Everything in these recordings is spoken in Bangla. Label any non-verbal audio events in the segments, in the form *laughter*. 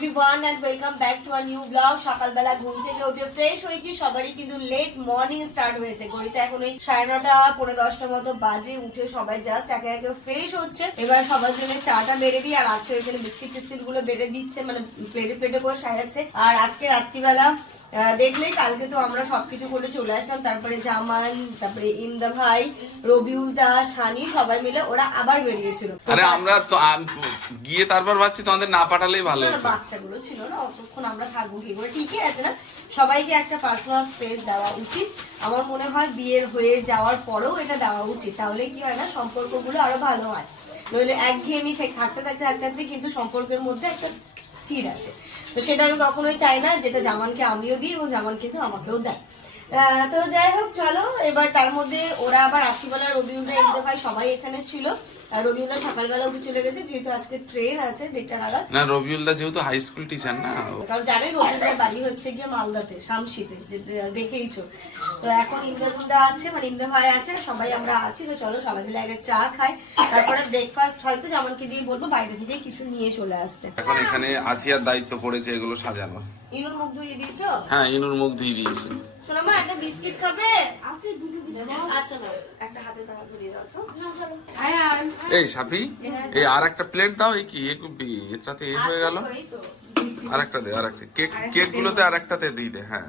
Everyone and welcome back to our new blog সকালবেলা ঘুম থেকে উঠে ফ্রেশ হয়েছি। সবারই কিন্তু লেট মর্নিং স্টার্ট হয়েছে। ঘড়িতে এখন ওই সাড়ে নটা পনেরো দশটার মতো বাজে। উঠে সবাই জাস্ট একে একে ফ্রেশ হচ্ছে। এবার সবার জন্য চাটা বেড়ে দিই। আর আজকে ওইখানে বিস্কিট টিস্কিটগুলো বেড়ে দিচ্ছে। মানে প্লেটে প্লেটে করে সাজাচ্ছে। আর আজকে রাত্রিবেলা দেখলেই কালকে তো আমরা সবকিছু করে চলে আসলাম। তারপরে জামান তারপরে ইন্দা ভাই রবিউল দাস সানি সবাই মিলে ওরা আবার বেরিয়েছিল। আরে আমরা তো গিয়ে তারপর ভাবছি তোমাদের না পাঠালেই ভালো হতো। বাচ্চাগুলো ছিল না অতক্ষণ আমরা থাকব কি করে? ঠিকই আছে না? সবাইকে একটা পার্সোনাল স্পেস দেওয়া উচিত। আমার মনে হয় বিয়ের হয়ে যাওয়ার পরেও এটা দেওয়া উচিত। তাহলে কি হয় না সম্পর্কগুলো আরও ভালো হয়। নইলে একঘেয়েমি থাকতে থাকতে থাকতে থাকতে কিন্তু সম্পর্কের মধ্যে একটা চির আসে। তো সেটা আমি কখনোই চাই না, যেটা জামানকে আমিও দিই এবং জামান কিন্তু আমাকেও দেয়। তো যাই হোক চলো এবার তার মধ্যে ওরা আবার রাত্রিবেলা রবিউলদা ইন্দে ভাই সবাই এখানে ছিল। আর রবিউলদা সকালবেলা উঠে চলে গেছে যেহেতু আজকে ট্রেন আছে দেড়টা নাগাদ। না রবিউলদা যেহেতু হাই স্কুল টিচার না কারণ জানোই রবীন্দ্রের বাড়ি হচ্ছে গিয়ে মালদাতে শামশিতে যে দেখেইছো। তো এখন আছে মানে ভাই আছে সবাই আমরা আছি তো চলো সবাই মিলে আগে চা খাই। তারপরে ব্রেকফাস্ট হয়তো যেমনকে দিয়ে বলব বাইরে থেকে কিছু নিয়ে চলে আসতে। এখন এখানে আসিয়ার দায়িত্ব পড়েছে এগুলো সাজানো। ইনুর মুখ ধুয়ে দিয়েছ? হ্যাঁ ইনুর মুখ ধুয়ে দিয়েছে। শোনো মা একটা বিস্কিট খাবে? আচ্ছা না একটা হাতে দাও ধরিয়ে দাও তো। এই সাপি এই আর একটা প্লেট দাও এই কি এটাতে এ হয়ে গেল। আচ্ছা। আর একটা দে আর একটা কেক কেক গুলোতে আর একটাতে দিয়ে দে হ্যাঁ।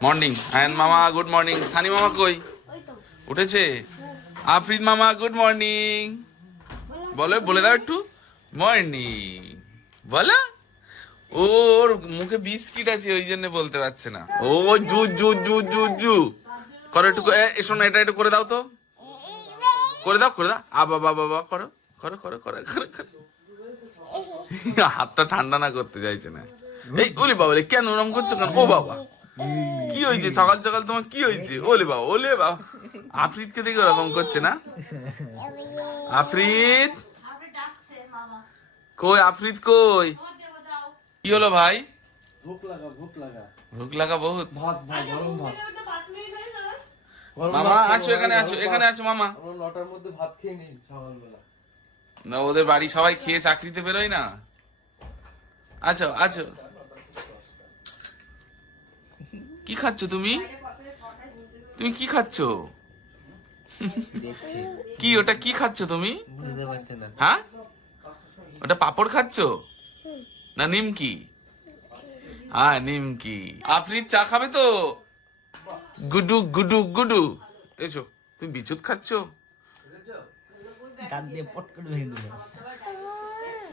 মর্নিং আয়ন মামা গুড মর্নিং সানি মামা কই? উঠেছে? আফরিদ মামা গুড মর্নিং বলো বলে দাও একটু। মর্নিং বলো? ওর মুখে বিস্কিট আছে ওই জন্য বলতে পারছে না। ও জু জু জু জু জু। করো একটু এ, শোনো এটা একটু করে দাও তো। করে দাও করে দাও। আ বাবা বাবা করো করো করো করো করো করো। হাতটা ঠান্ডা না করতে চাইছে না। এই ওলে বাবা কেন ওরম করছ কেন? ও বাবা। কি হয়েছে? সকাল সকাল তোমার কি হয়েছে? ওলে বাবা ওলে বাবা। আফ্রিদকে দেখে ওরকম করছে না? আফ্রিদ? কই আফ্রিদ কই? কি হলো ভাই? ভুক লাগা ভুক লাগা। ভুক লাগা বহুত। ভাত ভাত গরম ভাত। মামা আছো এখানে আছো এখানে আছো মামা। আমরা নটার মধ্যে ভাত খেয়ে নিই সকালবেলা। না ওদের বাড়ি সবাই খেয়ে চাকরিতে বেরোয় না? আছো আছো। কি খাচ্ছ তুমি? তুমি কি খাচ্ছ? দেখছি। কি ওটা কি খাচ্ছ তুমি? বুঝতে পারছি না। হ্যাঁ? ওটা পাপড় খাচ্ছ? না নিমকি? হ্যাঁ নিমকি। আফরিদ চা খাবে তো? গুডু গুডু গুডু। এসো তুমি বিচুত খাচ্ছ?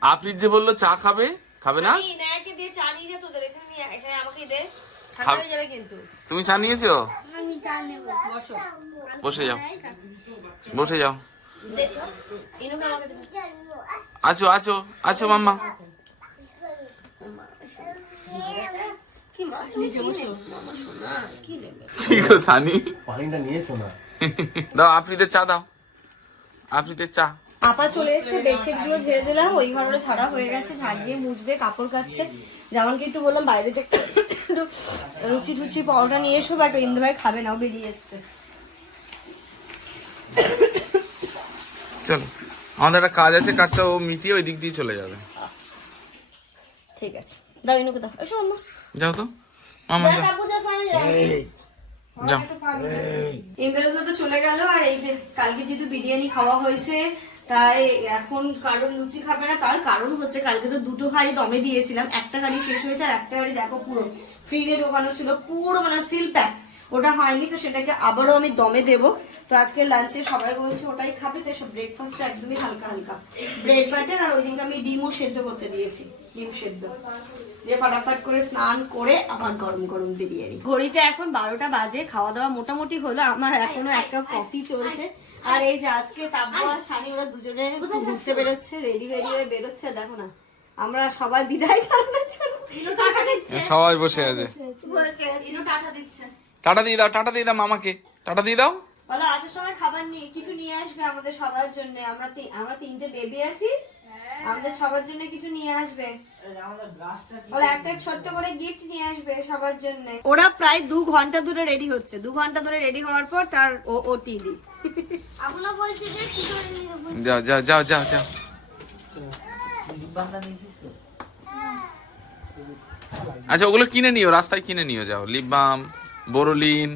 আফরিদ যে বলল চা খাবে? খাবে না? এই নায়কে দিয়ে চা নিয়ে যা তোদের এখানে নিয়ে- এখানে আমাকে দে। ঠান্ডা খাব- হয়ে যাবে কিন্তু। তুমি চা নিয়েছো? বসে যাও। বসে যাও। আছো আছো আছো মাম্মা। দাও আফরিদের চা দাও। আফরিদের চা। আপা চলে এসেছে বেডশিটগুলো ঝেড়ে দিলাম ওই ঘরটা ছাড়া হয়ে গেছে মুছবে কাপড় কাচ্ছে একটু বললাম বাইরে থেকে রুচি টুচি পাউডার নিয়ে এসো বাট ইন্দু ভাই খাবে না ও বেরিয়ে যাচ্ছে। চলো। আমাদের একটা কাজ আছে কাজটা ও মিটিয়ে ওই দিক দিয়ে চলে যাবে। ঠিক আছে। দাও ইনুকে দাও। এসো আম্মা যাও তো। মামা যাও। যাও তো চলে গেল আর এই যে কালকে যেহেতু বিরিয়ানি খাওয়া হয়েছে তাই এখন কারণ লুচি খাবে না তার কারণ হচ্ছে কালকে তো দুটো হাঁড়ি দমে দিয়েছিলাম। একটা হাঁড়ি শেষ হয়েছে আর একটা হাঁড়ি দেখো পুরো। ফ্রিজে ঢোকানো ছিল পুরো মানে সিল প্যাক। ওটা হয়নি তো সেটাকে আবারও আমি দমে দেব। তো আজকে লাঞ্চে সবাই বলছে ওটাই খাবে তাই সব ব্রেকফাস্ট একদমই হালকা হালকা। ব্রেড বাটার আর ওই দিনকে আমি ডিমও সেদ্ধ করতে দিয়েছি ডিম সেদ্ধ। দিয়ে ফাটাফাট করে স্নান করে আবার গরম গরম বিরিয়ানি। ঘড়িতে এখন বারোটা বাজে খাওয়া দাওয়া মোটামুটি হলো আমার এখনও এক কাপ কফি চলছে। আর এই যে আজকে তাব্বু আর শানি ওরা দুজনে ঘুরতে বেরোচ্ছে রেডি রেডি হয়ে বেরোচ্ছে দেখো না। আমরা সবাই বিদায় জানানোর জন্য সবাই বসে আছে। বলছে টাটা দিয়ে দাও টাটা দিয়ে দাও মামাকে। টাটা দিয়ে দাও। বলো আসার সময় খাবার নিয়ে কিছু নিয়ে আসবে আমাদের সবার জন্য? আমরা আমরা তিনটে বেবি আছি। আমাদের সবার জন্য কিছু নিয়ে আসবে। বলো একটা ছোট্ট করে গিফট নিয়ে আসবে সবার জন্য। ওরা প্রায় দু ঘণ্টা ধরে রেডি হচ্ছে। দু ঘণ্টা ধরে রেডি হওয়ার পর তার ও ও টিভি আপনার বলছে যে কি করে যাও যাও যাও যাও যাও। আচ্ছা ওগুলো কিনে নিও রাস্তায় কিনে নিও যাও। Lip balm. বোরোলিন।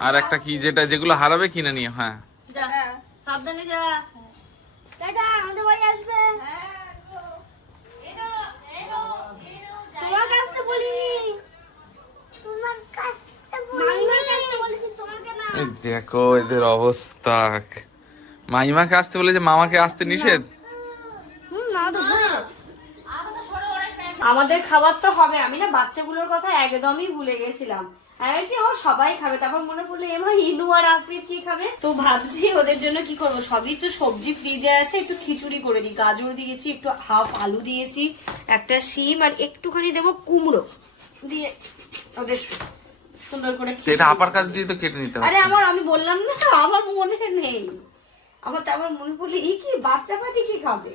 আর একটা কি যেটা যেগুলো হারাবে কিনে নিও হ্যাঁ। যা। সাবধানে যা। টাটা আমাদের বাড়ি আসবে। তোমার কাছে বলিনি। তোমার কাছে মামিমার কাছে বলেছি তোমাকে না। এই দেখো এদের অবস্থা। মাইমাকে আসতে বলে যে মামাকে আসতে নিষেধ হুম না তো আমাদের খাবার তো হবে। আমি না বাচ্চাগুলোর কথা একদমই ভুলে গেছিলাম। ভাবছি ও সবাই খাবে। তারপর মনে পড়ল এমা ইনু আর আফরিদ কি খাবে? তো ভাবছি ওদের জন্য কি করব? সবই তো সবজি ফ্রিজে আছে। একটু খিচুড়ি করে দিই। গাজর দিয়েছি একটু হাফ আলু দিয়েছি একটা শিম আর একটুখানি দেবো কুমড়ো দিয়ে ওদের সুন্দর করে এটা আপার কাছ দিয়ে তো কেটে নিতে আরে আমার আমি বললাম না আমার মনে নেই। আমার তো আবার মনে পড়ল এই কি বাচ্চা পাটি কি খাবে?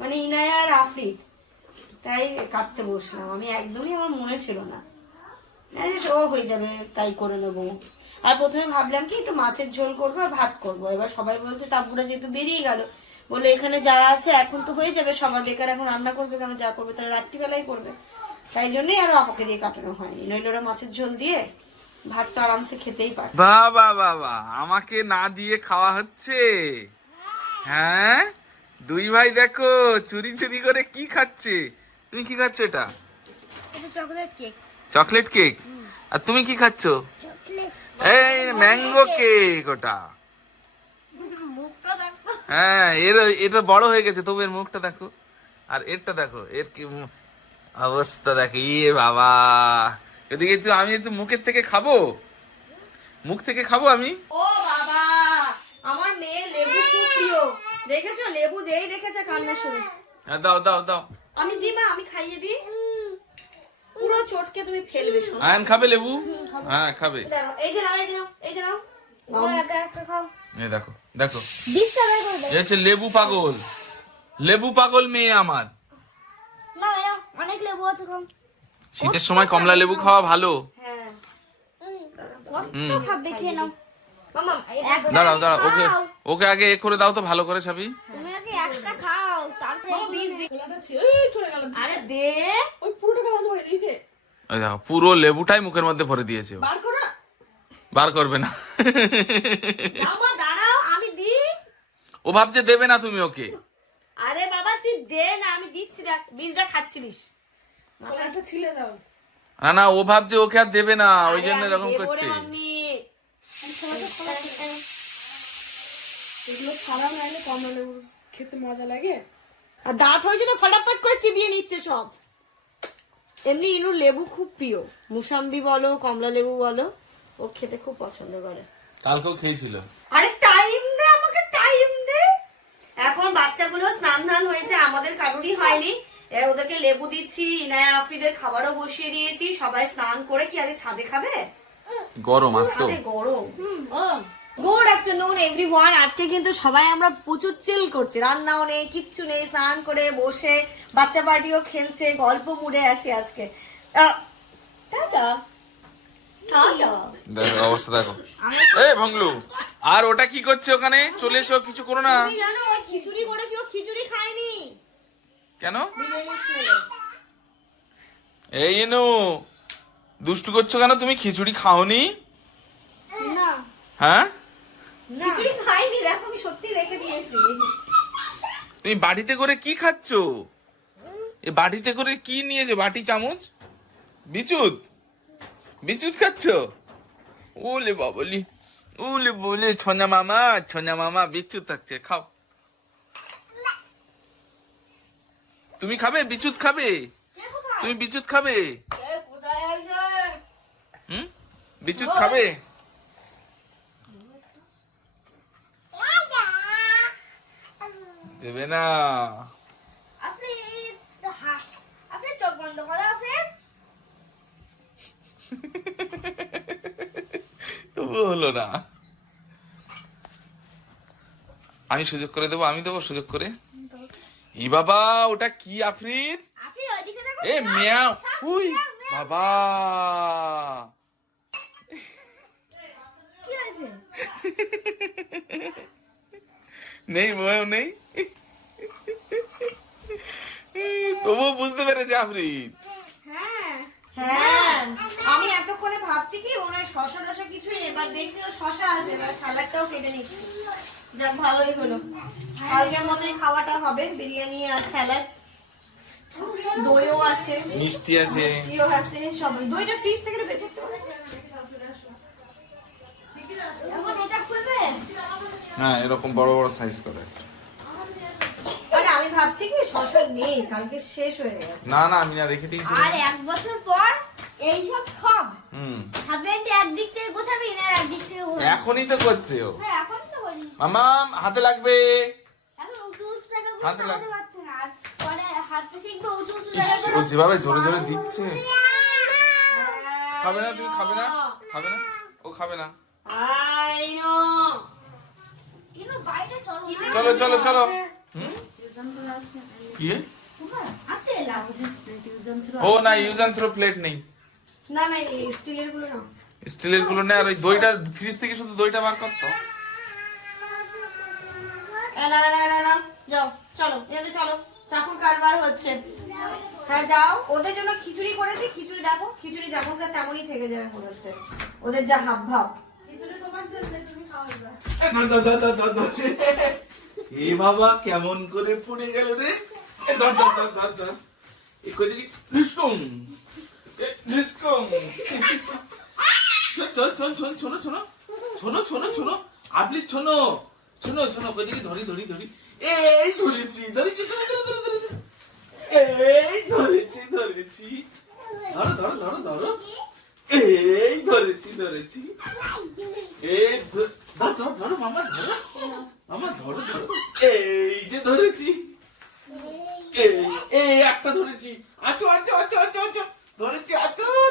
মানে ইনায়া আর আফরিদ। তাই কাটতে বসলাম। আমি একদমই আমার মনে ছিল না। ও হয়ে যাবে, তাই করে নেব। আর প্রথমে ভাবলাম কি, একটু মাছের ঝোল করব আর ভাত করব। এবার সবাই বলছে টাপুরা যেহেতু বেরিয়ে গেল। বলে, এখানে যা আছে এখন তো হয়ে যাবে, সবার বেকার এখন রান্না করবে কেন, যা করবে তাহলে রাত্রিবেলাই করবে। তাই জন্যই আরও আপাকে দিয়ে কাটানো হয়নি। নইলে ওরা মাছের ঝোল দিয়ে ভাত তো আরামসে খেতেই পারে বাহ বাহ আমাকে না দিয়ে খাওয়া হচ্ছে? হ্যাঁ? দুই ভাই দেখো, চুরি চুরি করে কি খাচ্ছে? তুমি কি খাচ্ছ এটা? এটা চকলেট কেক চকলেট কেক আর তুমি কি খাচ্ছ? এই ম্যাঙ্গো কেক ওটা। হ্যাঁ এর এটা বড় হয়ে গেছে তবু এর মুখটা দেখো। আর এরটা দেখো এর কি অবস্থা দেখো ইয়ে বাবা। এদিকে একটু আমি একটু মুখের থেকে খাব? মুখ থেকে খাব আমি? ও বাবা আমার মেয়ের লেবু খুব প্রিয়। দেখেছ? লেবু যেই দেখেছে কান্না শুনে হ্যাঁ, দাও দাও দাও। আমি দি মা আমি খাইয়ে দিই। পুরো চটকে তুমি ফেলবে শোনো আয়ন খাবে লেবু? হ্যাঁ খাবে। এই যে নাও এই যে নাও এই যে নাও। এই দেখো দেখো। হচ্ছে লেবু পাগল। লেবু পাগল মেয়ে আমার। অনেক লেবু আছে শীতের সময় কমলা লেবু খাওয়া ভালো। হ্যাঁ। দাঁড়াও। দাঁড়াও ওকে ওকে আগে এ করে দাও তো ভালো করে ছাবি। পুরো লেবুটাই মুখের মধ্যে ভরে দিয়েছে ও। বার করো না। বার করবে না। ও ভাবছে দেবে না তুমি ওকে। আরে বাবা তুই দে না আমি দিচ্ছি দেখ বীজটা খাচ্ছিলিস। একটা ছিলে দাও। না না ও ভাবছে ওকে আর দেবে না ওই জন্য এরকম করছে। এগুলো ছাড়া নাইলে খেতে মজা লাগে। আর দাঁত হয়েছে তো ফটাফট করে চিবিয়ে নিচ্ছে সব। এমনি ইনুর লেবু খুব প্রিয়। মুসাম্বি বলো কমলা লেবু বলো ও খেতে খুব পছন্দ করে। কালকেও খেয়েছিল। আরে টাইম দে আমাকে টাইম দে। এখন বাচ্চাগুলো স্নান ধান হয়েছে আমাদের কারোরই হয়নি। এবার ওদেরকে লেবু দিচ্ছি ইনায়া আফিদের খাবারও বসিয়ে দিয়েছি। সবাই স্নান করে কি আজকে ছাদে খাবে? গরম আজকেও। ছাদে গরম। গুড আফটারনুন এভরিওয়ান আজকে কিন্তু সবাই আমরা প্রচুর চিল করছি। রান্নাও নেই কিচ্ছু নেই স্নান করে বসে বাচ্চা পার্টিও খেলছে গল্প মুড়ে আছে আজকে। টাটা। দেখো অবস্থা দেখো। এ ভংলু আর ওটা কি করছে ওখানে? চলে এসো কিছু করো না। তুমি জানো ওর খিচুড়ি করেছি ও খিচুড়ি খায়নি। কেন? এই এনু দুষ্টু করছ কেন? তুমি খিচুড়ি খাওনি? হ্যাঁ? খিচুড়ি খাইনি দেখো আমি সত্যি রেখে দিয়েছি। তুমি বাড়িতে করে কি খাচ্ছ? এ বাড়িতে করে কি নিয়েছো? বাটি চামচ? বিচুত? বিচুত খাচ্ছ? ওলে বাবলি ওলে বলে ছোনা মামা ছোনা মামা বিচুত থাকছে খাও। তুমি খাবে? বিচুত খাবে? তুমি বিচুত খাবে? হুম? বিচুত খাবে? দেবে না। আপনি আপনি চোখ বন্ধ করো আপনি তবু হলো না। আমি সুযোগ করে দেবো আমি দেবো সুযোগ করে। ই বাবা ওটা কি আফরিদ এ মিয়াও উই বাবা। নেই বউ নেই। তবুও বুঝতে পেরেছে আফরিদ হ্যাঁ। হ্যাঁ। আমি এতক্ষণে ভাবছি কি হয় শশা টশা কিছুই নেই এবার দেখছি ও শশা আছে এবার স্যালাডটাও কেটে নিচ্ছি। যাক ভালোই হলো। কালকের মতোই খাওয়াটা হবে বিরিয়ানি আর স্যালাড। দইও আছে। মিষ্টি আছে। সব। দইটা ফ্রিজ থেকে বের করতে হ্যাঁ এরকম বড় বড় সাইজ করে। ভাবছি কি শশা নেই কালকে শেষ হয়ে গেছে। না না আমি না রেখে দিয়েছি। আর এক বছর পর এই সব সব হুম একদিক থেকে গোছাবি না একদিক থেকে এখনই তো করছে ও। হ্যাঁ এখনই তো বলি মামা হাতে লাগবে। এখন উঁচু উঁচু জায়গা হাতে করতে লাগ- হতে পারছে না। আর পরে হাঁটতে শিখবে উঁচু উঁচু ইস, জায়গা ও যেভাবে জোরে জোরে দিচ্ছে। খাবে না তুমি খাবে না? খাবে না? ও খাবে না। চলো চলো চলো। হুম? তোমার এলাম ও না ইউজ অ্যান্ড থ্রো প্লেট নেই না না স্টিলেরগুলো না স্টিলেরগুলো নেই আর ওই দইটা ফ্রিজ থেকে শুধু দইটা বার করতো না না না না যাও চলো এখানে চলো চাকুর কারবার হচ্ছে হ্যাঁ যাও ওদের জন্য খিচুড়ি করেছি খিচুড়ি দেখো খিচুড়ি যেমনকার তেমনই থেকে যাবে মনে হচ্ছে ওদের যা হাব ভাব এ বাবা কেমন করে পড়ে গেল রে? ধর ধর ধর ধর ধর। এ এ ডিসকম চল চল চল শোনো শোনো শোনো শোনো শোনো আপনি শোনো শোনো শোনো কই দেখি ধরি ধরি ধরি। এই ধরেছি ধরেছি, ধরে ধরে ধরেছি ধরেছি। ধরো ধরো ধরো ধরো। এই ধরেছি ধরেছি। এই ধর ধর, মামা, ধরো। ধরো এই যে ধরেছি। এই এই, একটা ধরেছি। ধরেছি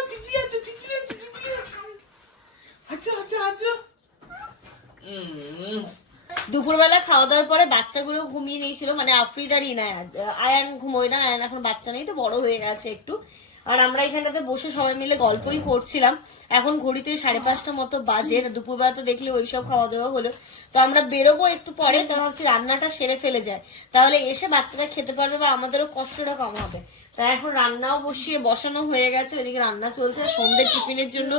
চিকি চিকি চিকি দুপুরবেলা খাওয়া দাওয়ার পরে বাচ্চাগুলো ঘুমিয়ে নিয়েছিল মানে আফ্রিদ না আয়ান ঘুমোয় না, আয়ান এখন বাচ্চা নেই, তো বড় হয়ে গেছে একটু। আর আমরা এখানটাতে বসে সবাই মিলে গল্পই করছিলাম। এখন ঘড়িতে সাড়ে পাঁচটা মতো বাজে, দুপুরবেলা তো দেখলে ওইসব খাওয়া দাওয়া হলো। তো আমরা বেরোবো একটু পরে তো ভাবছি রান্নাটা সেরে ফেলে যায়। তাহলে এসে বাচ্চারা খেতে পারবে বা আমাদেরও কষ্টটা কম হবে। তাই এখন রান্নাও বসিয়ে বসানো হয়ে গেছে ওইদিকে রান্না চলছে। আর সন্ধ্যের টিফিনের জন্য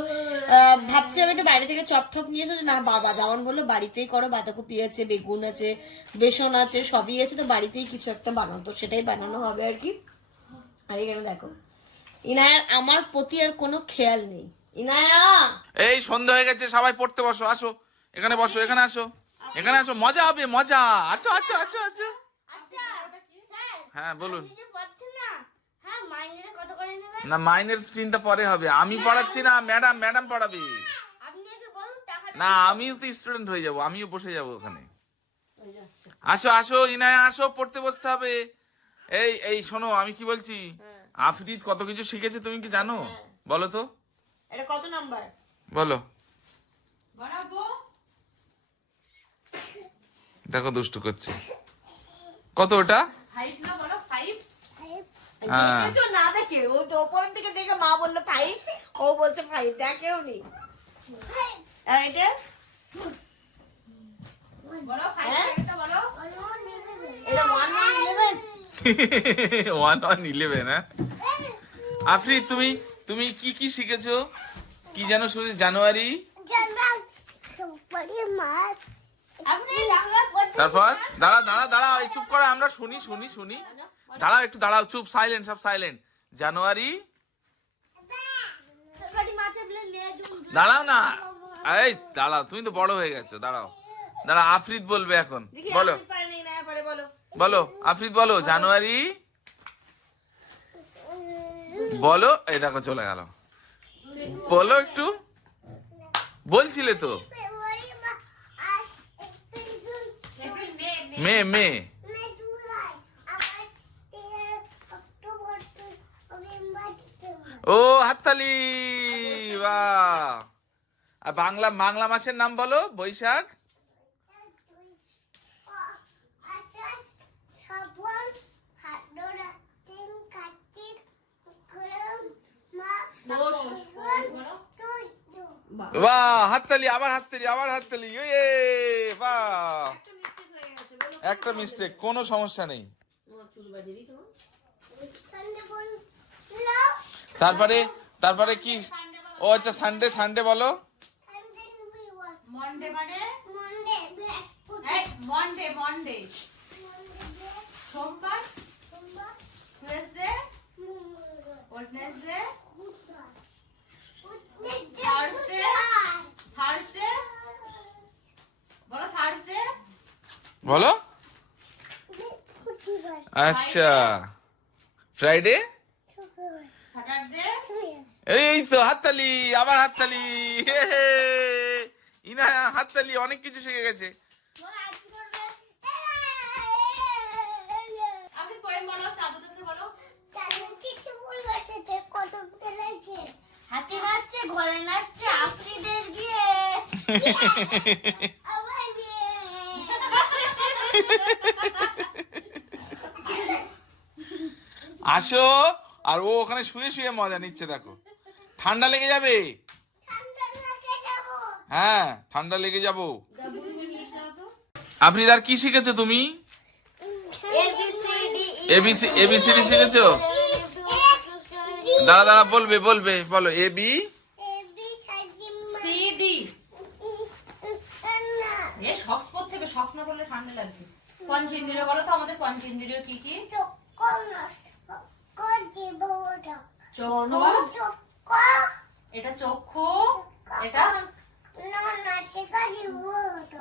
ভাবছি আমি একটু বাইরে থেকে চপ টপ নিয়ে এসেছি। না, বাবা যেমন বলল, বাড়িতেই করো, বাঁধাকপি আছে, বেগুন আছে, বেসন আছে, সবই আছে, তো বাড়িতেই কিছু একটা বানাতো সেটাই বানানো হবে আর কি। আর এখানে দেখো ইনায়ার আমার প্রতি আর কোনো খেয়াল নেই। ইনায়া! এই সন্ধ্যা হয়ে গেছে সবাই পড়তে বসো আসো। এখানে বসো এখানে আসো। এখানে আসো মজা হবে মজা। আছো আছো আছো আছো আচ্ছা হ্যাঁ বলুন। না হ্যাঁ মাইনের কত করে নেবেন? না মাইনের চিন্তা পরে হবে। আমি পড়াচ্ছি না ম্যাডাম ম্যাডাম পড়াবে। আপনি আগে বলুন টাকা না আমিও তো স্টুডেন্ট হয়ে যাব আমিও বসে যাব ওখানে। আসো আসো ইনায়া আসো পড়তে বসতে হবে। এই এই শোনো আমি কি বলছি? আফরিদ কত কিছু শিখেছে তুমি কি জানো? বলো তো। এটা কত নাম্বার? বলো। দেখো দুষ্টু করছে। কত ওটা? হ্যাঁ। না দেখে? ও তো ওপরের দিকে দেখে মা বলল ফাইভ ও বলছে ফাইভ দেখেও নি। আর এটা? হ্যাঁ? এটা one one eleven one one eleven হ্যাঁ আফরিদ তুমি তুমি কি কি শিখেছো? কি যেন শুধু জানুয়ারি? তারপর? দাঁড়া দাঁড়া দাঁড়া চুপ করো আমরা শুনি শুনি শুনি। দাঁড়াও একটু দাঁড়াও চুপ সাইলেন্ট সব সাইলেন্ট জানুয়ারি? জুন দাঁড়াও না। এই দাঁড়াও তুমি তো বড় হয়ে গেছো দাঁড়াও। দাঁড়া আফরিদ বলবে এখন। বলো। বলো, আফরিদ বলো, জানুয়ারি? বলো, এই দেখো চলে গেল। বলো একটু। বলছিলে তো। মে মে। ও, হাততালি আর বাংলা বাংলা মাসের নাম বলো, বৈশাখ? বাহ হাততালি আবার হাততালি আবার হাততালি। ওয়ে বাহ। একটা মিস্টেক কোনো সমস্যা নেই। তারপরে তারপরে কি? ও আচ্ছা সানডে সানডে বলো। মন্ডে মানে? মন্ডে মন্ডে মন্ডে মন্ডে সোমবার? Wednesday Thursday? থার্সডে বলো থার্সডে বলো। আচ্ছা। ফ্রাইডে স্যাটারডে এই তো হাততালি আবার হাততালি হে হে। ইনা হাততালি অনেক কিছু শিখে গেছে। বলো আজ কি করবে? আপনি বলো বলো। কিছু বলবে কত লাগে হাতি নাচছে ঘরে নাচছে আফ্রিদের গিয়ে আসো আর ও ওখানে শুয়ে শুয়ে মজা নিচ্ছে দেখো। ঠান্ডা লেগে যাবে? হ্যাঁ ঠান্ডা লেগে যাব। আপনি আর কি শিখেছো তুমি? এবিসিডি ABC ABCD শিখেছো? দাঁড়া দাঁড়া বলবে বলবে বলো এ বি সি ডি এ শক্স পরতে হবে শক্স না পরলে ঠান্ডা লাগবে। পঞ্চেন্দ্রিয় বলো তো আমাদের পঞ্চেন্দ্রিয় কি কি? চক্কর কর জীবটা চক্ষু এটা চক্ষু। এটা? না না সেটা জীবটা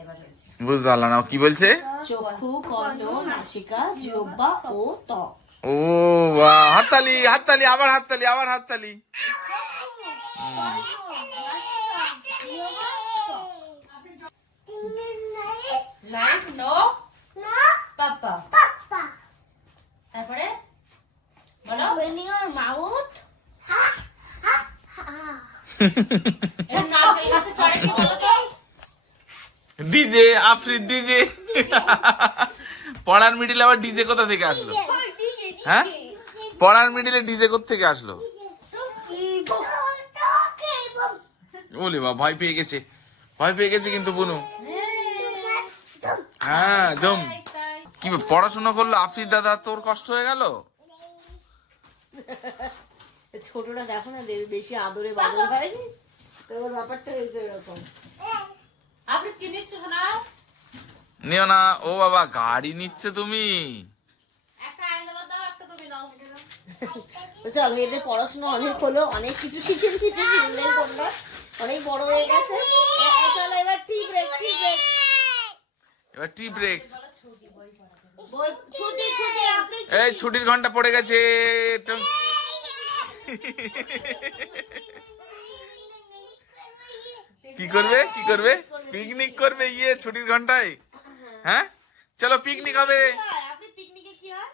এবার হয়েছে বুঝতে পারলাম না কি বলছে? চক্ষু কর্ণ নাসিকা জিহ্বা ও ত্বক। ও বাহ হাততালি হাততালি আবার হাততালি আবার হাততালি। নো। পাপা তারপরে? বলো। এটা নারকেল গাছে চড়ে কি বলো তো ডিজে আফরিদ ডিজে। পড়ার মিডিল আবার ডিজে কোথা থেকে আসলো? হ্যাঁ? পড়ার মিডিলে ডিজে কোথা থেকে আসলো? ওলে বা ভয় পেয়ে গেছে। ভয় পেয়ে গেছে কিন্তু বুনু। হ্যাঁ দম তাই কি পড়াশোনা করল? আফরিদ দাদা তোর কষ্ট হয়ে গেল? ছোটরা দেখো না দেবে বেশি আদরে বাদর তো ওর ব্যাপারটা হয়েছে এরকম আপনি কি নিচ্ছ না? নিও না। ও বাবা গাড়ি নিচ্ছে তুমি একটা আইন দেবো দাও একটা তুমি নাও চল মেয়েদের পড়াশোনা অনেক হলো অনেক কিছু শিখে কিছু শিখলে তোমরা অনেক বড় হয়ে গেছে। চলো এবার ঠিক রেখ ঠিক রেখ এবার টি ব্রেক এই ছুটির ঘণ্টা পড়ে গেছে কি করবে কি করবে? পিকনিক করবে ইয়ে ছুটির ঘন্টায়? হ্যাঁ? চলো পিকনিক হবে আপনি পিকনিকে কি হয়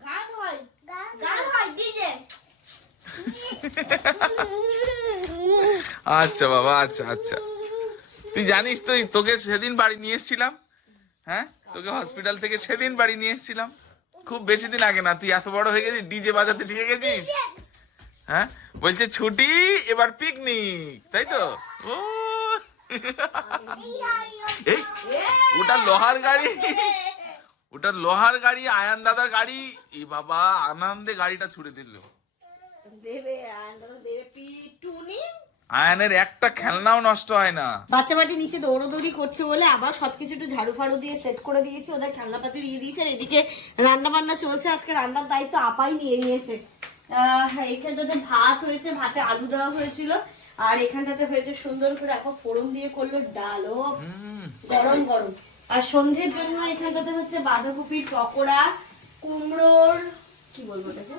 গান হয়। গান হয়। ডিজে। আচ্ছা বাবা আচ্ছা আচ্ছা। তুই জানিস তুই তোকে সেদিন বাড়ি নিয়ে এসেছিলাম। হ্যাঁ? তোকে হসপিটাল থেকে সেদিন বাড়ি নিয়ে এসেছিলাম। খুব বেশি দিন আগে না তুই এত বড় হয়ে গেছিস ডিজে বাজাতে শিখে গেছিস? হ্যাঁ? বলছে ছুটি এবার পিকনিক তাই তো? ও। এই ওটা লোহার গাড়ি। ওটা লোহার গাড়ি আয়ান দাদার গাড়ি এ বাবা আনন্দে গাড়িটা ছুড়ে দিল। দেবে আন্দাজ দেবে পিটুনি। আয়ানের একটা খেলনাও নষ্ট হয় না। বাচ্চা বাটি নিচে দৌড়দৌড়ি করছে বলে আবার সবকিছু একটু ঝাড়ু ফাড়ু দিয়ে সেট করে দিয়েছি ওদের খেলনাপাতি দিয়ে দিয়েছে আর এদিকে রান্না বান্না চলছে আজকে রান্নার দায়িত্ব আপাই নিয়ে নিয়েছে। আহ, এইখানটাতে ভাত হয়েছে ভাতে আলু দেওয়া হয়েছিল আর এখানটাতে হয়েছে সুন্দর করে এখন ফোড়ন দিয়ে করল ডাল। ও গরম গরম। আর সন্ধ্যের জন্য এখানটাতে হচ্ছে বাঁধাকপির পকোড়া কুমড়োর কি বলব এটাকে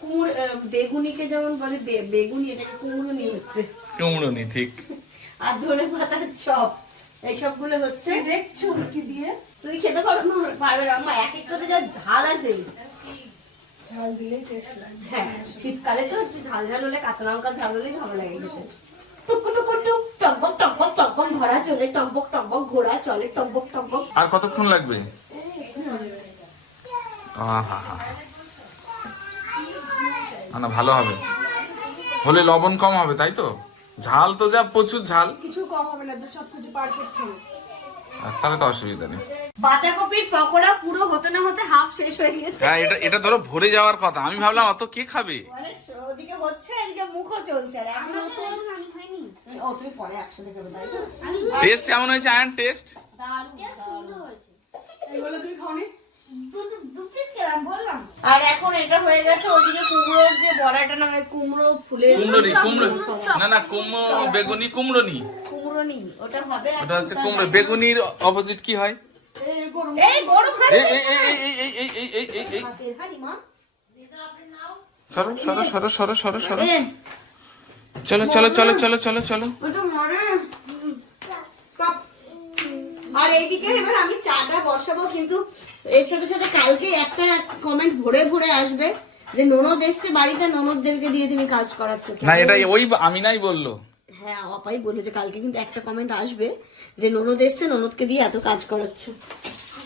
কুমড়ো বেগুনিকে যেমন বলে বেগুনি এটাকে কুমড়ো নিয়ে হচ্ছে। কুমড়ো ঠিক। আর ধরে পাতার চপ এইসবগুলো হচ্ছে। দেখছ কি দিয়ে। তুই খেতে পারো না পারবে না। আমার এক একটাতে যা ঝাল আছে। ঝাল দিলেই টেস্ট লাগে। হ্যাঁ শীতকালে তো একটু ঝাল ঝাল হলে কাঁচা লঙ্কা ঝাল হলেই ভালো লাগে খেতে। টুকু টুকু টুক টকবক ঘোড়া চলে টকবক টকবক ঘোড়া চলে টকবক টকবক। আর কতক্ষণ লাগবে? না না ভালো হবে। হলে লবণ কম হবে তাই তো? ঝাল তো যা প্রচুর ঝাল। কিছু কম হবে না তো সবকিছু পারফেক্ট হবে। তাহলে তো অসুবিধা নেই। বাঁধাকপির পকোড়া পুরো হতে না হতে হাফ শেষ হয়ে গেছে হ্যাঁ এটা এটা ধরো ভরে যাওয়ার কথা। আমি ভাবলাম অত কে খাবে? মানে ওদিকে হচ্ছে এদিকে মুখও চলছে আর এখন আমার হচ্ছে তো এখন আমি খাইনি। ও তুমি পরে একসাথে খাবে তাই টেস্ট কেমন হয়েছে আয়ন? টেস্ট দারুণ, হয়েছে। আর এখন এটা হয়ে গেছে ওদিকে কুমড়োর যে বড়াটা না কুমড়ো ফুলের কুমড়ো না না কুমড়ো বেগুনি কুমড়ো নি ওটা হবে ওটা হচ্ছে কুমড়ো। বেগুনির অপোজিট কি হয়? এই গরম এই এই এই এই এই এই এই এই এই এই মা সরো সরো সরো সরো সরো সরো। চলো চলো চলো চলো চলো চলো। ওটা মরে। কাপ। আর এইদিকে এবার আমি চাটা বসাবো কিন্তু এর সাথে সাথে কালকে একটা কমেন্ট ভরে ভরে আসবে যে ননদ এসছে বাড়িতে ননদদেরকে দিয়ে তুমি কাজ করাচ্ছ। না এটা ওই আমি নাই বলল। হ্যাঁ অপাই বলল যে কালকে কিন্তু একটা কমেন্ট আসবে যে ননদ এসছে ননদকে দিয়ে এত কাজ করাচ্ছ।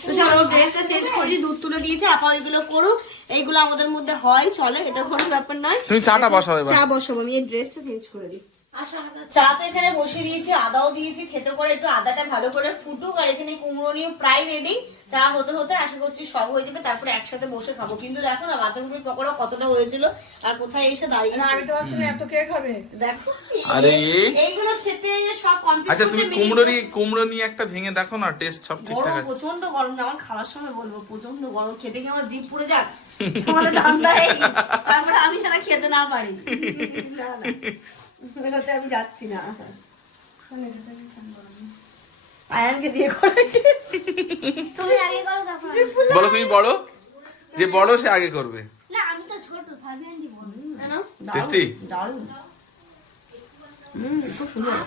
তো চলো ড্রেসটা চেঞ্জ করি দুধ তুলে দিয়েছে আপা ওইগুলো করুক এইগুলো আমাদের মধ্যে হয় চলে এটা কোনো ব্যাপার নয়। তুমি চাটা চা বসাবো আমি এই ড্রেসটা চেঞ্জ করে দিই। চা তো এখানে বসিয়ে দিয়েছি আদাও দিয়েছি খেতে করে একটু আদাটা ভালো করে ফুটুক আর এখানে কুমড়ো নিয়ে প্রায় রেডি চা হতে হতে আশা করছি সব হয়ে যাবে তারপরে একসাথে বসে খাব। কিন্তু দেখো না বাঁধাকপির পকোড়া কতটা হয়েছিল আর কোথায় এসে দাঁড়িয়ে আমি তো ভাবছি এত কে খাবে। দেখো আরে। এইগুলো খেতে সব কমপ্লিট আচ্ছা তুমি কুমড়ো নিয়ে কুমড়ো নিয়ে একটা ভেঙে দেখো না টেস্ট সব ঠিকঠাক আছে। প্রচণ্ড গরম আমার খাওয়ার সময় বলব প্রচণ্ড গরম খেতে গিয়ে আমার জিভ পুড়ে যাক। *laughs* তোমাদের। তারপরে আমি যেন খেতে না পারি। *laughs* না না। আমি যাচ্ছি না। আয়ানকে দিয়ে করে তুমি আগে করো তারপর বলো তুমি বড়? যে বড় সে আগে করবে। না আমি তো ছোট সাবিয়ান দিব টেস্টি? দারুণ হুম খুব সুন্দর।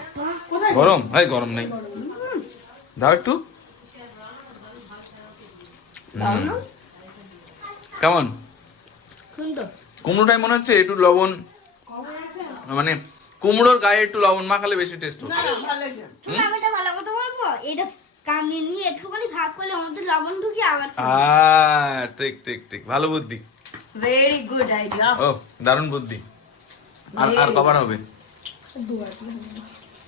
গরম? এই গরম নেই। দাও একটু। কেমন? কুমড়োটাই মনে হচ্ছে একটু লবণ। মানে কুমড়োর গায়ে একটু লবণ মাখালে বেশি টেস্ট না না ভালো আমি কথা বলব এটা কামড়ে নিয়ে একটুখানি ভাগ করলে আমাদের লবণ ঢুকিয়ে আবার খাব। ঠিক ঠিক ঠিক ভালো বুদ্ধি। ভেরি গুড আইডিয়া ও দারুণ বুদ্ধি। আর আর কবার হবে?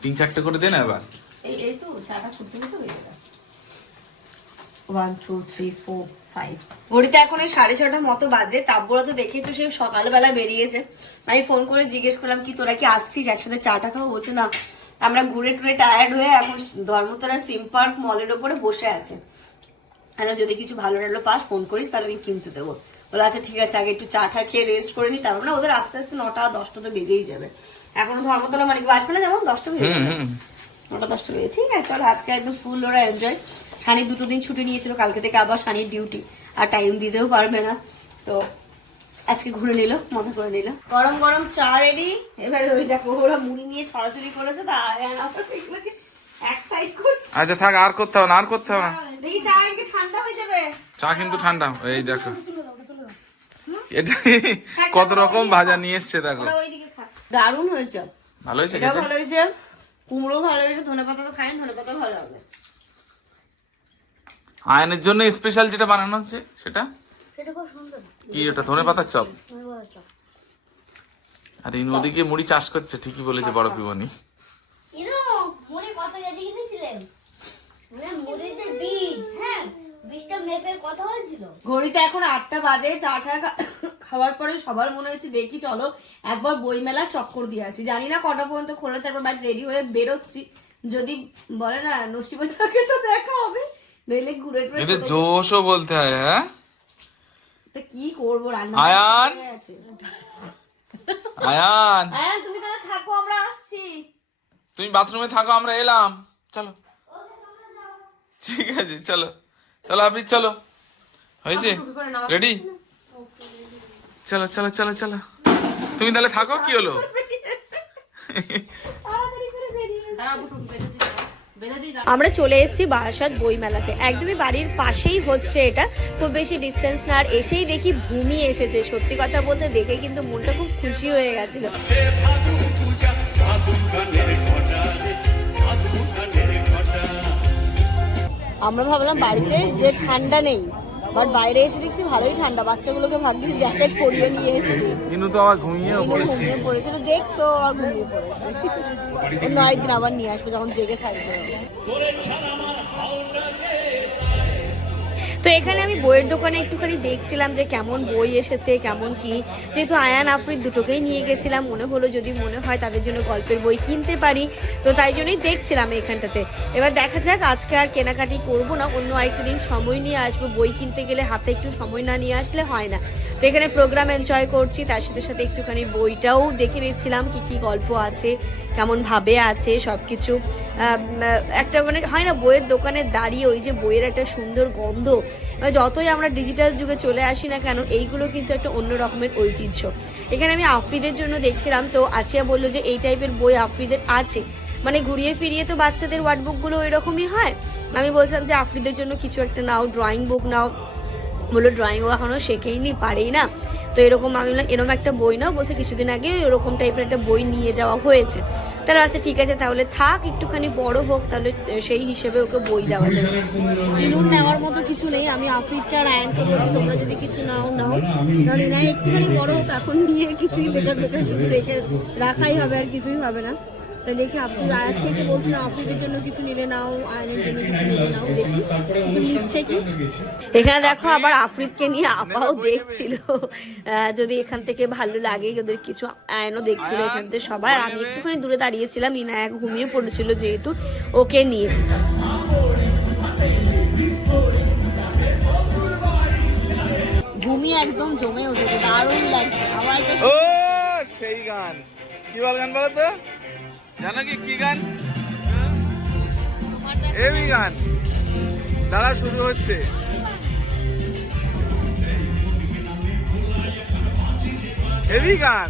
তিন চারটে করে দে না এবার। এই এই তো চাটা ফুটতে ফুটতে হয়ে যাবে। One two three four five ঘড়িতে এখন এই সাড়ে ছটার মতো বাজে তাব্বরা তো দেখেছ সে সকালবেলা বেরিয়েছে। আমি ফোন করে জিজ্ঞেস করলাম কি তোরা কি আসছিস? একসাথে চাটা খাব? বলছে না। আমরা ঘুরে টুরে টায়ার্ড হয়ে এখন ধর্মতলা সিম পার্ক মলের ওপরে বসে আছে। হ্যাঁ যদি কিছু ভালো টালো পাস ফোন করিস তাহলে আমি কিনতে দেবো। বলে আচ্ছা ঠিক আছে আগে একটু চা টা খেয়ে রেস্ট করে নি তারপর না ওদের আস্তে আস্তে নটা দশটা তো বেজেই যাবে। এখন ধর্মতলা মানে বাজবে না যেমন? দশটা বেজে যাবে? নটা দশটা বেজে ঠিক আছে চলো আজকে একদম ফুল ওরা এনজয় সানি দুটো দিন ছুটি নিয়েছিল কালকে থেকে আবার সানির ডিউটি আর টাইম দিতেও পারবে না। তো আজকে ঘুরে নিল মজা করে নিল। গরম গরম চা রেডি এবারে ওই দেখো ওরা মুড়ি নিয়ে ছড়াছড়ি করেছে তা এগুলোকে এক সাইড করছে। আচ্ছা থাক আর করতে হবে না আর করতে হবে না। দেখি চা একটু ঠান্ডা হয়ে যাবে। চা কিন্তু ঠান্ডা এই দেখো। এটা কত রকম ভাজা নিয়ে এসছে দেখো। ওরা দারুণ হয়েছে। ভালো হয়েছে ভালো হয়েছে। কুমড়ো ভালো হয়েছে ধনে পাতা তো খাই ধনে পাতা ভালো হবে। আয়নের জন্য স্পেশাল যেটা বানানো হচ্ছে সেটা? সেটা কি ওটা ধনে পাতার চপ? আর এই নদীকে মুড়ি চাষ করছে ঠিকই বলেছে বড় পিবনি। মানে হ্যাঁ ঘড়িতে এখন আটটা বাজে খা- খাওয়ার পরে সবার মনে হচ্ছে দেখি চলো একবার বইমেলা চক্কর দিয়ে আসি। জানি না কটা পর্যন্ত খোলে তারপর বাড়ি রেডি হয়ে বেরোচ্ছি। যদি বলে না নসিবে থাকে তো দেখা নইলে ঘুরে টুরে এদের কোথাও- জোশও বলতে হয় হ্যাঁ? তো কি করব? রান্না আয়ান? আয়ান? আয়ান তুমি তাহলে থাকো আমরা আসছি। তুমি বাথরুমে থাকো আমরা এলাম। চলো। ঠিক আছে চলো। চলো আপনি চলো। হয়েছে? রেডি চলো চলো চলো চলো। তুমি তাহলে থাকো কি হলো? তাড়াতাড়ি করে বেরিয়ে আমরা চলে এসেছি বারাসাত বইমেলাতে। একদমই বাড়ির পাশেই হচ্ছে এটা। খুব বেশি ডিস্টেন্স না আর এসেই দেখি ভূমি এসেছে। সত্যি কথা বলতে দেখে কিন্তু মনটা খুব খুশি হয়ে গেছিল। আমরা ভাবলাম বাড়িতে যে ঠান্ডা নেই বাট বাইরে এসে দেখছি ভালোই ঠান্ডা। বাচ্চাগুলোকে ভাবছি জ্যাকেট পরিয়ে নিয়ে এসেছি। কিন্তু তো এগুলো পড়েছে। ঘুমিয়ে পড়েছিল দেখতো আর ঘুমিয়ে পড়েছে। অন্য আরেকদিন আবার নিয়ে আসব যখন জেগে থাকবে। তো এখানে আমি বইয়ের দোকানে একটুখানি দেখছিলাম যে কেমন বই এসেছে, কেমন কি। যেহেতু আয়ান আফরিদ দুটোকেই নিয়ে গেছিলাম, মনে হলো যদি মনে হয় তাদের জন্য গল্পের বই কিনতে পারি। তো তাই জন্যই দেখছিলাম এখানটাতে। এবার দেখা যাক, আজকে আর কেনাকাটি করব না, অন্য আরেকটা দিন সময় নিয়ে আসব। বই কিনতে গেলে হাতে একটু সময় না নিয়ে আসলে হয় না। তো এখানে প্রোগ্রাম এনজয় করছি, তার সাথে সাথে একটুখানি বইটাও দেখে নিচ্ছিলাম, কি কি গল্প আছে, কেমন ভাবে আছে সব কিছু একটা মানে হয় না, বইয়ের দোকানে দাঁড়িয়ে ওই যে বইয়ের একটা সুন্দর গন্ধ মানে যতই আমরা ডিজিটাল যুগে চলে আসি না কেন, এইগুলো কিন্তু একটা অন্য রকমের ঐতিহ্য। এখানে আমি আফ্রিদের জন্য দেখছিলাম, তো আসিয়া বলল যে এই টাইপের বই আফ্রিদের আছে। মানে ঘুরিয়ে ফিরিয়ে তো বাচ্চাদের ওয়ার্ড বুকগুলো এরকমই হয়। আমি বলছিলাম যে আফ্রিদের জন্য কিছু একটা নাও ড্রয়িং বুক নাও। বলল ড্রয়িংও এখনও শেখেইনি, পারেই না। তো এরকম আমি এরকম একটা বই নাও। বলছে, কিছুদিন আগে এরকম টাইপের একটা বই নিয়ে যাওয়া হয়েছে। তাহলে আচ্ছা ঠিক আছে, তাহলে থাক, একটুখানি বড় হোক, তাহলে সেই হিসেবে ওকে বই দেওয়া যাবে। ইনুর নেওয়ার মতো কিছু নেই, আমি আফ্রিদকে আর বলছি, তোমরা যদি কিছু নাও নাও। কারণ না একটুখানি বড় হোক, এখন নিয়ে কিছুই বেকার বেকার শুধু রেখে রাখাই হবে, আর কিছুই হবে না। তা দেখি আপনি আছে কি বলছিলাম আপনাদের জন্য কিছু নিলে নাও আয়নের জন্য কিছু নিলে নাও দেখি। কিছু নিচ্ছে কি? এখানে দেখো আবার আফ্রিদকে নিয়ে আপাও দেখছিল। যদি এখান থেকে ভালো লাগে ওদের কিছু আয়নও দেখছিল এখান থেকে সবাই আমি একটুখানি দূরে দাঁড়িয়েছিলাম ইনায়ক ঘুমিয়ে পড়েছিল যেহেতু ওকে নিয়ে। ঘুমিয়ে একদম জমে উঠেছে দারুণ লাগছে। আমার ও সেই গান। কি বল গান বলো তো? জানো কি কি গান? হেভি গান। দাঁড়া শুরু হচ্ছে। হেভি গান?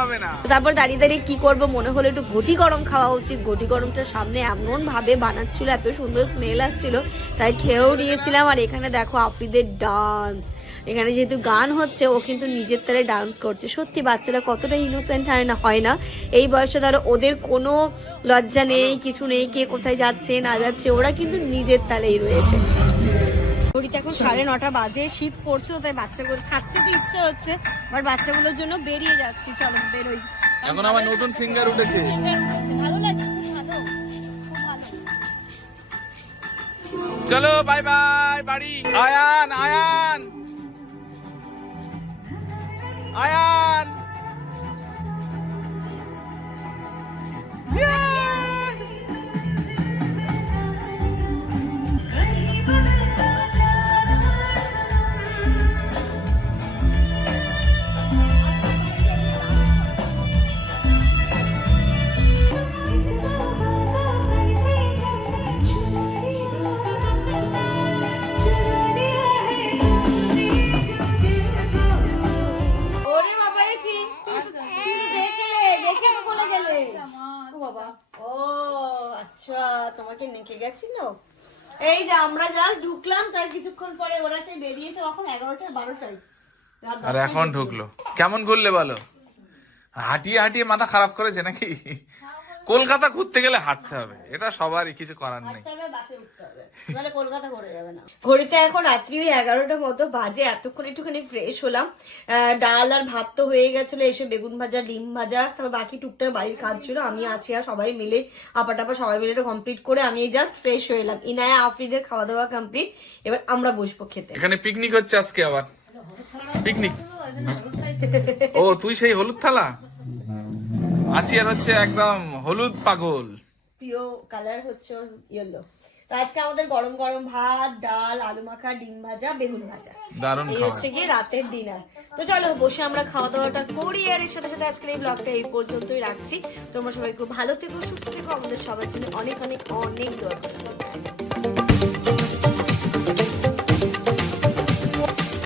হবে না। তারপর দাঁড়িয়ে দাঁড়িয়ে কি করব, মনে হলো একটু ঘটি গরম খাওয়া উচিত। ঘটি গরমটা সামনে এমন ভাবে বানাচ্ছিল, এত সুন্দর স্মেল আসছিল। তাই খেয়েও নিয়েছিলাম, আর এখানে দেখো আফ্রিদের ডান্স এখানে যেহেতু গান হচ্ছে, ও কিন্তু নিজের তালে ডান্স করছে। সত্যি, বাচ্চারা কতটা ইনোসেন্ট হয় না হয় না। এই বয়সে ধরো ওদের কোনো লজ্জা নেই, কিছু নেই, কে কোথায় যাচ্ছে, না যাচ্ছে, ওরা কিন্তু নিজের তালেই রয়েছে। ঘড়িতে এখন সাড়ে নটা বাজে শীত পড়ছে তাই বাচ্চাগুলো থাকতে তো ইচ্ছে হচ্ছে আর বাচ্চাগুলোর জন্য বেরিয়ে যাচ্ছি চলো বেরোই। এখন আবার নতুন সিঙ্গার উঠেছে। ভালো লাগছে চলো বাই বাই বাড়ি। আয়ান আয়ান। আয়ান। তোমাকে নেকে গেছিল? এই যে আমরা জাস্ট ঢুকলাম তার কিছুক্ষণ পরে ওরা সেই বেরিয়েছে এখন এগারোটা বারোটায়। আর এখন ঢুকলো। কেমন ঘুরলে বলো? হাঁটিয়ে হাঁটিয়ে মাথা খারাপ করেছে নাকি? কলকাতা ঘুরতে গেলে হাঁটতে হবে এটা সবারই কিছু করার নেই হাঁটতে হবে, বাসে উঠতে হবে। নাহলে কলকাতা ঘুরে যাবে না। ঘড়িতে এখন রাত্রি ওই এগারোটার মতো বাজে এতক্ষণ একটুখানি ফ্রেশ হলাম আহ, ডাল আর ভাত তো হয়ে গেছিল এসে বেগুন ভাজা ডিম ভাজা তারপর বাকি টুকটাক বাড়ির কাজ ছিল আমি আছি আর সবাই মিলে আপা টাপা সবাই মিলে এটা কমপ্লিট করে আমি জাস্ট ফ্রেশ হয়ে এলাম ইনায়া আফ্রিদের খাওয়া দাওয়া কমপ্লিট এবার আমরা বসবো খেতে এখানে পিকনিক হচ্ছে আজকে আবার পিকনিক ও তুই সেই হলুদ থালা আসিয়ার হচ্ছে একদম হলুদ পাগল। প্রিয় কালার হচ্ছে ইয়েলো তো আজকে আমাদের গরম গরম ভাত ডাল আলু মাখা ডিম ভাজা বেগুন ভাজা। দারুণ এই হচ্ছে গিয়ে রাতের ডিনার তো চলো বসে আমরা খাওয়া দাওয়াটা করি আর এর সাথে সাথে আজকের এই ব্লগটা এই পর্যন্তই রাখছি। তোমরা সবাই খুব ভালো থেকো সুস্থ থেকো। আমাদের সবার জন্য অনেক অনেক অনেক দোয়া।